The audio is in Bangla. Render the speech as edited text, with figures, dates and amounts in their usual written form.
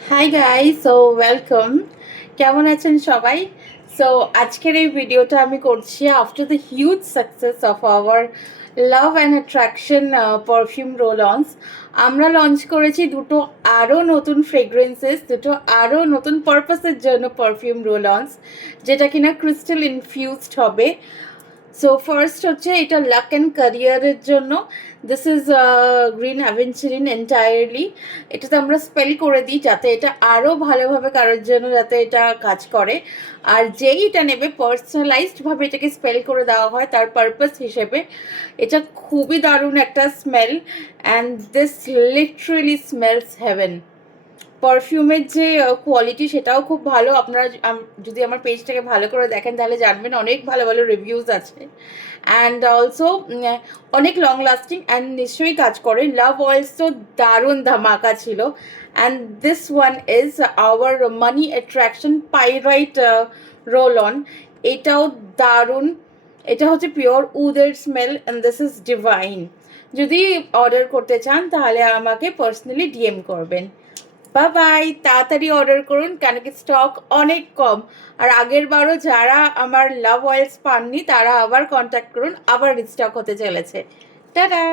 Hi guys, so welcome. কেমন আছেন সবাই? সো আজকের এই ভিডিওটা আমি করছি after the huge success of our love and attraction perfume roll ons. আমরা লঞ্চ করেছি দুটো আরও নতুন ফ্রেগ্রেন্সেস, দুটো আরও নতুন পারপাসের জন্য পারফিউম রোল অনস, যেটা কিনা ক্রিস্টাল ইনফিউজড হবে। সো ফার্স্ট হচ্ছে এটা লাক অ্যান্ড ক্যারিয়ারের জন্য। This is green aventurine entirely. এটাতে আমরা স্পেল করে দিই যাতে এটা আরও ভালোভাবে কারোর জন্য যাতে এটা কাজ করে। আর যেই এটা নেবে পার্সোনালাইজডভাবে এটাকে স্পেল করে দেওয়া হয় তার পারপাস হিসেবে। এটা খুবই দারুণ একটা smell, and this literally smells heaven. পারফিউমের যে কোয়ালিটি সেটাও খুব ভালো। আপনারা যদি আমার পেজটাকে ভালো করে দেখেন তাহলে জানবেন অনেক ভালো ভালো রিভিউজ আছে, অ্যান্ড অলসো অনেক লং লাস্টিং অ্যান্ড নিশ্চয়ই কাজ করে। লাভ অয়েলস তো দারুণ ধামাকা ছিল, and this one is our money attraction pyrite roll on. এটাও দারুণ। এটা হচ্ছে পিওর উদের smell, and this is divine. যদি অর্ডার করতে চান তাহলে আমাকে পার্সোনালি ডিএম করবেন। বাই বাই, তাড়াতাড়ি অর্ডার করুন কেন কি স্টক অনেক কম। আর আগের বারও যারা আমার লাভ অয়েলস পাননি তারা আবার কন্ট্যাক্ট করুন, আবার রিস্টক হতে চলেছে। টাটা।